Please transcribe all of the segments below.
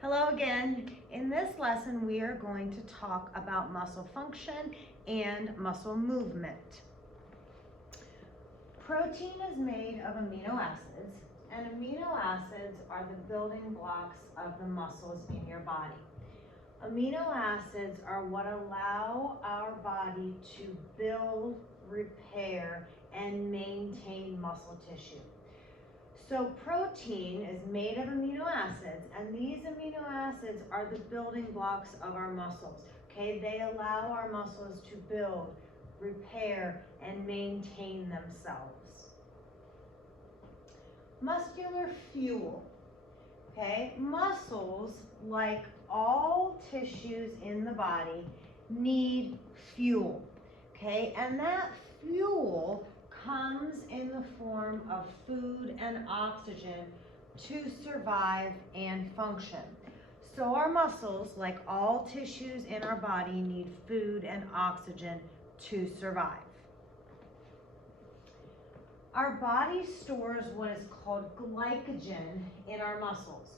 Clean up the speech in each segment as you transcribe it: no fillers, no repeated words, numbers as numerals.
Hello again. In this lesson, we are going to talk about muscle function and muscle movement. Protein is made of amino acids, and amino acids are the building blocks of the muscles in your body. Amino acids are what allow our body to build, repair, and maintain muscle tissue. So protein is made of amino acids, and these amino acids are the building blocks of our muscles. Okay, they allow our muscles to build, repair, and maintain themselves. Muscular fuel. Okay, muscles, like all tissues in the body, need fuel. Okay, and that fuel comes in the form of food and oxygen to survive and function. So our muscles, like all tissues in our body, need food and oxygen to survive. Our body stores what is called glycogen in our muscles,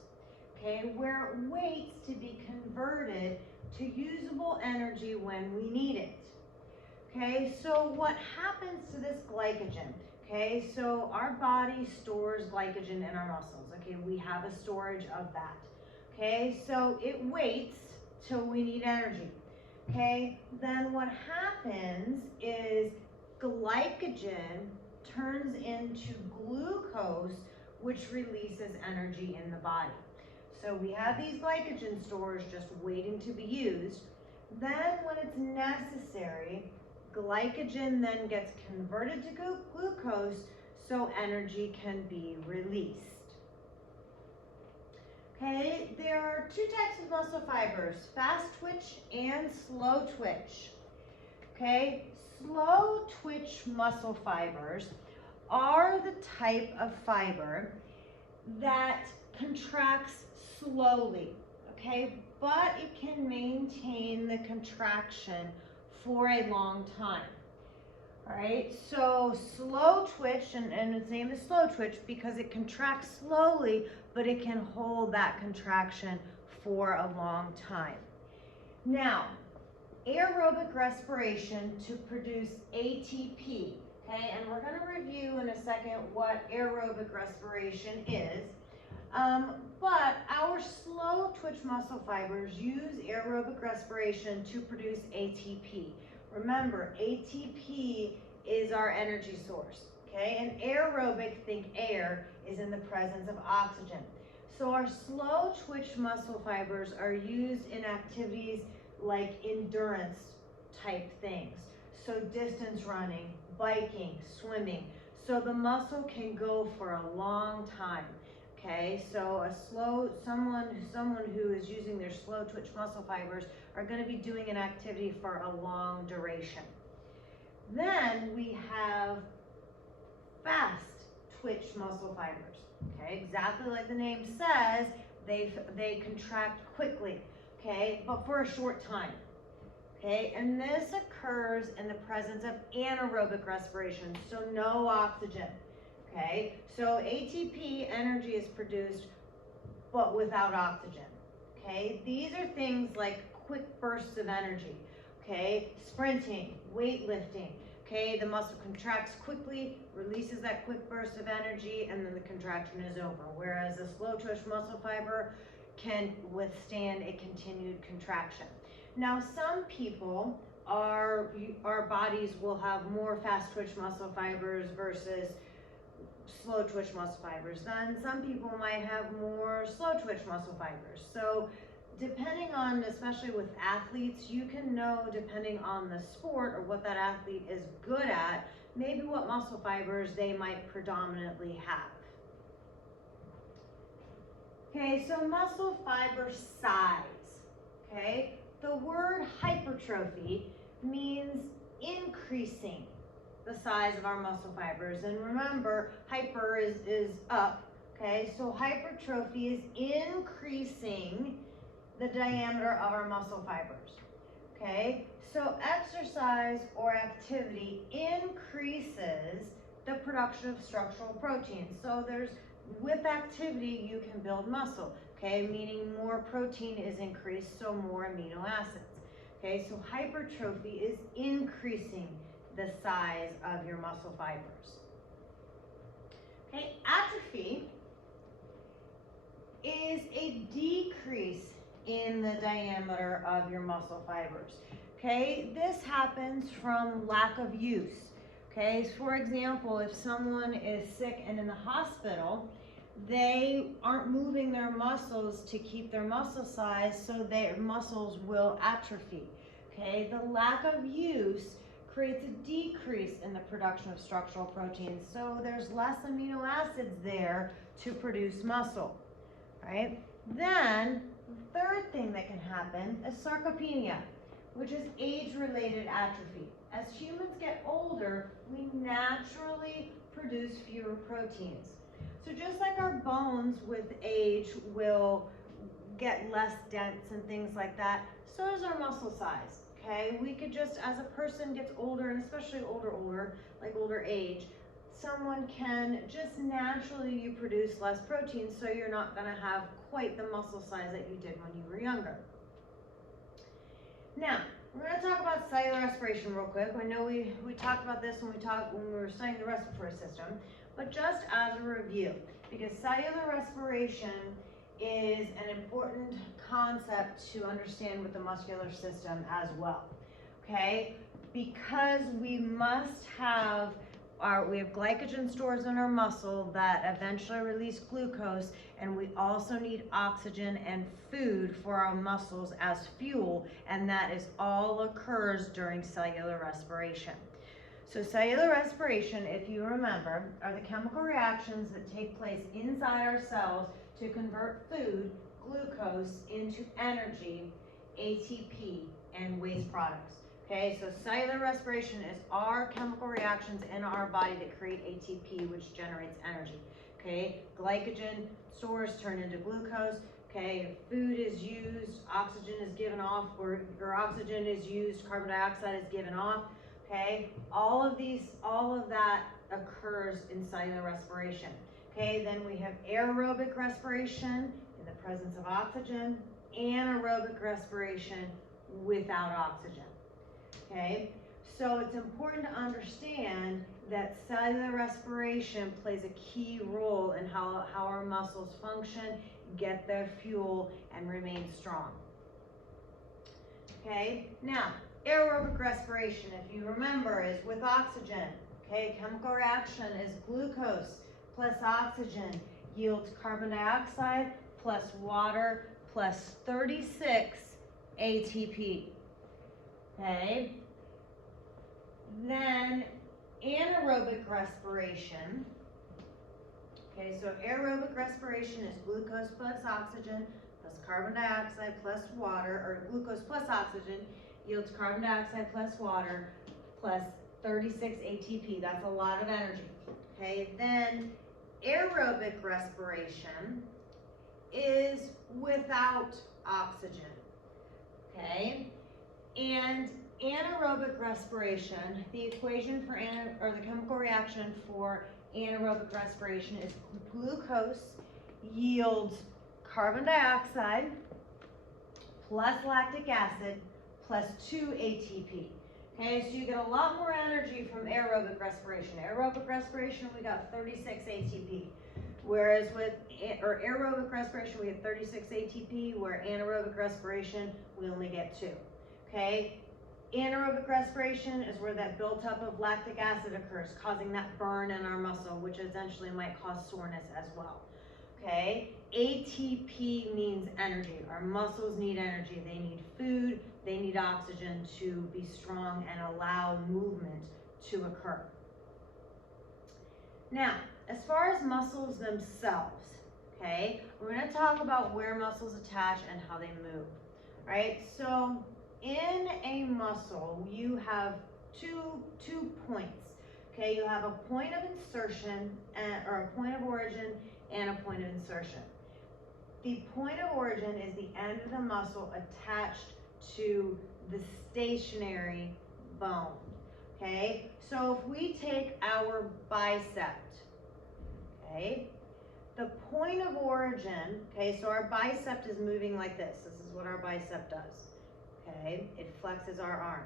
okay, where it waits to be converted to usable energy when we need it. Okay, so what happens to this glycogen? Okay, so our body stores glycogen in our muscles. Okay, we have a storage of that. Okay, so it waits till we need energy. Okay, then what happens is glycogen turns into glucose, which releases energy in the body. So we have these glycogen stores just waiting to be used. Then when it's necessary, glycogen then gets converted to glucose so energy can be released. Okay, there are two types of muscle fibers, fast twitch and slow twitch. Okay, slow twitch muscle fibers are the type of fiber that contracts slowly, okay, but it can maintain the contraction for a long time. All right, so slow twitch, and its name is slow twitch because it contracts slowly, but it can hold that contraction for a long time. Now, aerobic respiration to produce ATP, okay, and we're going to review in a second what aerobic respiration is. But our slow twitch muscle fibers use aerobic respiration to produce ATP. Remember, ATP is our energy source, okay? And aerobic, think air, is in the presence of oxygen. So our slow twitch muscle fibers are used in activities like endurance type things. So distance running, biking, swimming. So the muscle can go for a long time. Okay, so someone who is using their slow twitch muscle fibers are going to be doing an activity for a long duration. Then we have fast twitch muscle fibers. Okay, exactly like the name says, they contract quickly, okay, but for a short time. Okay, and this occurs in the presence of anaerobic respiration, so no oxygen. Okay, so ATP energy is produced, but without oxygen. Okay, these are things like quick bursts of energy. Okay, sprinting, weightlifting. Okay, the muscle contracts quickly, releases that quick burst of energy, and then the contraction is over. Whereas a slow twitch muscle fiber can withstand a continued contraction. Now, some people our bodies will have more fast twitch muscle fibers versus slow twitch muscle fibers. Then some people might have more slow twitch muscle fibers. So depending on, especially with athletes, you can know depending on the sport or what that athlete is good at, maybe what muscle fibers they might predominantly have. Okay, so muscle fiber size. Okay, the word hypertrophy means increasing the size of our muscle fibers. And remember, hyper is up, okay? So hypertrophy is increasing the diameter of our muscle fibers, okay? So exercise or activity increases the production of structural proteins. So with activity, you can build muscle, okay, meaning more protein is increased, so more amino acids. Okay, so hypertrophy is increasing the size of your muscle fibers. Okay, atrophy is a decrease in the diameter of your muscle fibers. Okay, this happens from lack of use. Okay, so for example, if someone is sick and in the hospital, they aren't moving their muscles to keep their muscle size, so their muscles will atrophy. Okay, the lack of use creates a decrease in the production of structural proteins, so there's less amino acids there to produce muscle, right? Then, the third thing that can happen is sarcopenia, which is age-related atrophy. As humans get older, we naturally produce fewer proteins. So just like our bones with age will get less dense and things like that, so does our muscle size, okay? We could just, as a person gets older, and especially older, like older age, someone can just naturally produce less protein, so you're not gonna have quite the muscle size that you did when you were younger. Now, we're going to talk about cellular respiration real quick. I know we talked about this when we were studying the respiratory system, but just as a review, because cellular respiration is an important concept to understand with the muscular system as well. Okay? Because we must have we have glycogen stores in our muscle that eventually release glucose, and we also need oxygen and food for our muscles as fuel, and that is all occurs during cellular respiration. So cellular respiration, if you remember, are the chemical reactions that take place inside our cells to convert food, glucose, into energy, ATP, and waste products. Okay, so cellular respiration is our chemical reactions in our body that create ATP, which generates energy. Okay, glycogen stores turn into glucose. Okay, food is used, oxygen is given off, or oxygen is used, carbon dioxide is given off. Okay, all of that occurs in cellular respiration. Okay, then we have aerobic respiration in the presence of oxygen, anaerobic respiration without oxygen. Okay, so it's important to understand that cellular respiration plays a key role in how our muscles function, get their fuel, and remain strong. Okay, now aerobic respiration, if you remember, is with oxygen. Okay, chemical reaction is glucose plus oxygen yields carbon dioxide plus water plus 36 ATP. Okay, then anaerobic respiration. Okay, so aerobic respiration is glucose plus oxygen plus carbon dioxide plus water, or glucose plus oxygen yields carbon dioxide plus water plus 36 ATP. That's a lot of energy. Okay, then aerobic respiration is without oxygen. Okay, and anaerobic respiration, the equation for the chemical reaction for anaerobic respiration is glucose yields carbon dioxide plus lactic acid plus 2 ATP. Okay, so you get a lot more energy from aerobic respiration. Aerobic respiration, we got 36 ATP. Whereas with aerobic respiration, we have 36 ATP, where anaerobic respiration, we only get 2. Okay, anaerobic respiration is where that buildup of lactic acid occurs, causing that burn in our muscle, which essentially might cause soreness as well. Okay, ATP means energy. Our muscles need energy. They need food, they need oxygen to be strong and allow movement to occur. Now, as far as muscles themselves, okay, we're going to talk about where muscles attach and how they move, right? So in a muscle, you have two points, okay? You have a point of insertion, or a point of origin and a point of insertion. The point of origin is the end of the muscle attached to the stationary bone, okay? So if we take our bicep, okay, the point of origin, okay, so our bicep is moving like this. This is what our bicep does, okay? It flexes our arm,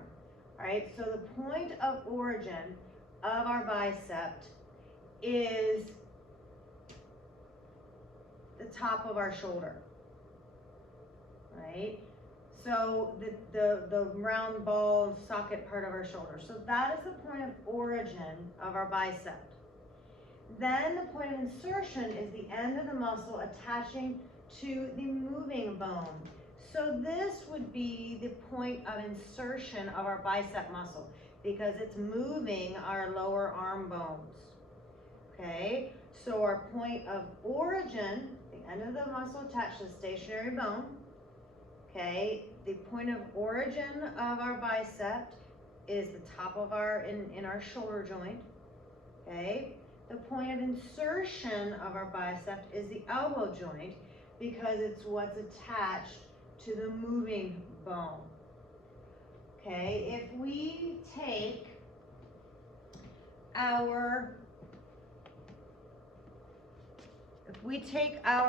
all right? So the point of origin of our bicep is the top of our shoulder, right? So the round ball socket part of our shoulder. So that is the point of origin of our bicep. Then the point of insertion is the end of the muscle attaching to the moving bone. So this would be the point of insertion of our bicep muscle because it's moving our lower arm bones. Okay, so our point of origin, the end of the muscle attached to the stationary bone. Okay, the point of origin of our bicep is the top of our, in our shoulder joint. Okay, the point of insertion of our bicep is the elbow joint because it's what's attached to the moving bone. Okay, if we take our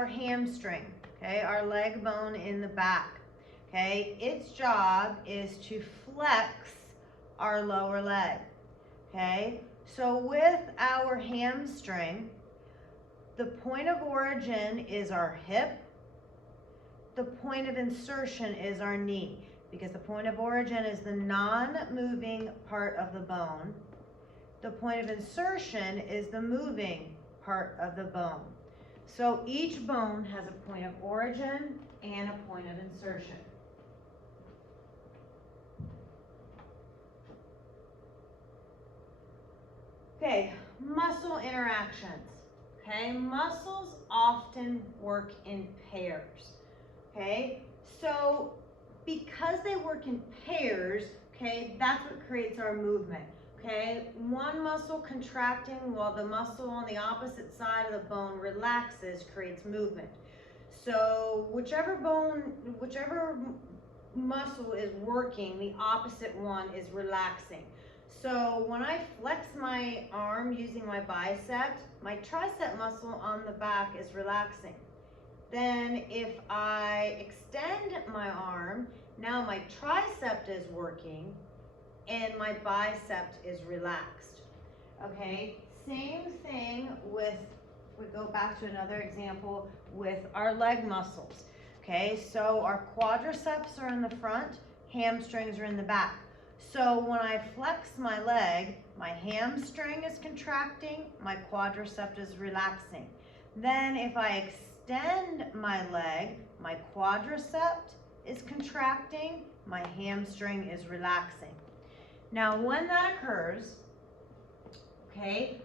hamstring, okay, our leg bone in the back, okay, its job is to flex our lower leg, okay? So with our hamstring, the point of origin is our hip, the point of insertion is our knee, because the point of origin is the non-moving part of the bone. The point of insertion is the moving part of the bone. So each bone has a point of origin and a point of insertion. Okay, muscle interactions. Okay, muscles often work in pairs. Okay, so because they work in pairs, okay, that's what creates our movement. Okay, one muscle contracting while the muscle on the opposite side of the bone relaxes creates movement. So whichever muscle is working, the opposite one is relaxing. So when I flex my arm using my bicep, my tricep muscle on the back is relaxing. Then if I extend my arm, now my tricep is working and my bicep is relaxed. Okay, same thing with, we go back to another example with our leg muscles. Okay, so our quadriceps are in the front, hamstrings are in the back. So when I flex my leg, my hamstring is contracting, my quadricep is relaxing. Then if I extend my leg, my quadricep is contracting, my hamstring is relaxing. Now when that occurs, okay,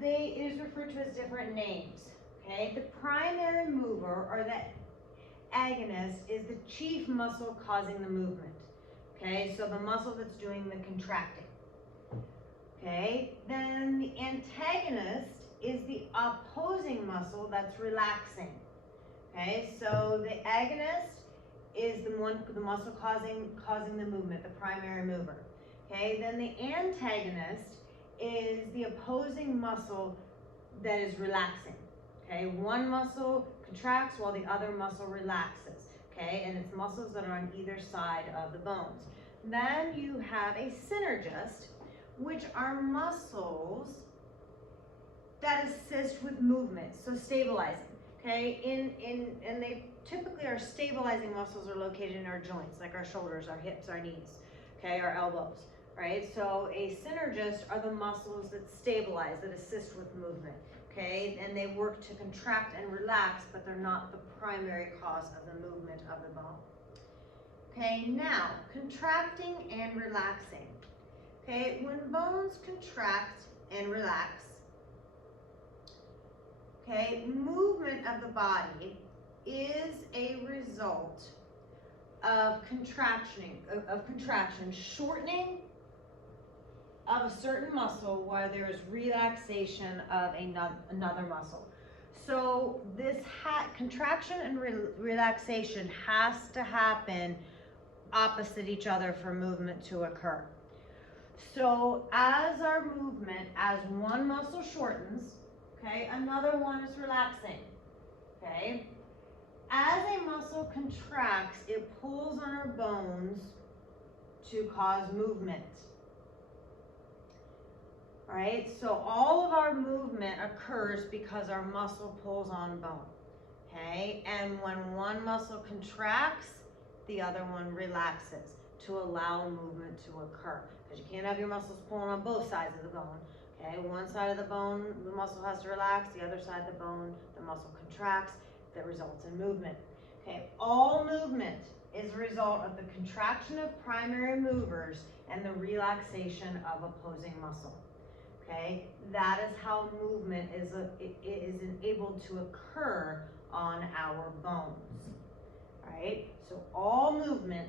it is referred to as different names. Okay, the primary mover or the agonist is the chief muscle causing the movement. Okay, so the muscle that's doing the contracting. Okay, then the antagonist is the opposing muscle that's relaxing. Okay, so the agonist is the muscle causing the movement, the primary mover. Okay, then the antagonist is the opposing muscle that is relaxing. Okay, one muscle contracts while the other muscle relaxes. Okay, and it's muscles that are on either side of the bones. Then you have a synergist, which are muscles that assist with movement, so stabilizing. Okay, and they typically our stabilizing muscles are located in our joints, like our shoulders, our hips, our knees, okay, our elbows, right? So a synergist are the muscles that stabilize, that assist with movement, okay, and they work to contract and relax, but they're not the primary cause of the movement of the bone. Okay, now contracting and relaxing. Okay, when bones contract and relax, okay, movement of the body is a result of contraction, shortening of a certain muscle while there is relaxation of another muscle. So this contraction and relaxation has to happen opposite each other for movement to occur. So as our movement, as one muscle shortens, Okay, another one is relaxing. Okay, as a muscle contracts, it pulls on our bones to cause movement. All right, so all of our movement occurs because our muscle pulls on bone. Okay, and when one muscle contracts, the other one relaxes to allow movement to occur. Because you can't have your muscles pulling on both sides of the bone. Okay, one side of the bone, the muscle has to relax, the other side of the bone, the muscle contracts, that results in movement. Okay, all movement is a result of the contraction of primary movers and the relaxation of opposing muscle. Okay, that is how movement is able to occur on our bones. Right, so all movement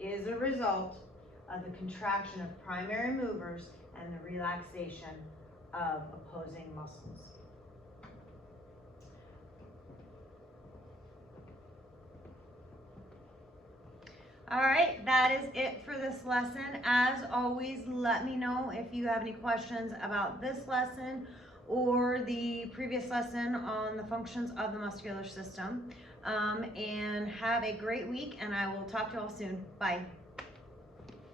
is a result of the contraction of primary movers and the relaxation of opposing muscles. All right, that is it for this lesson. As always, let me know if you have any questions about this lesson or the previous lesson on the functions of the muscular system. And have a great week, and I will talk to you all soon. Bye.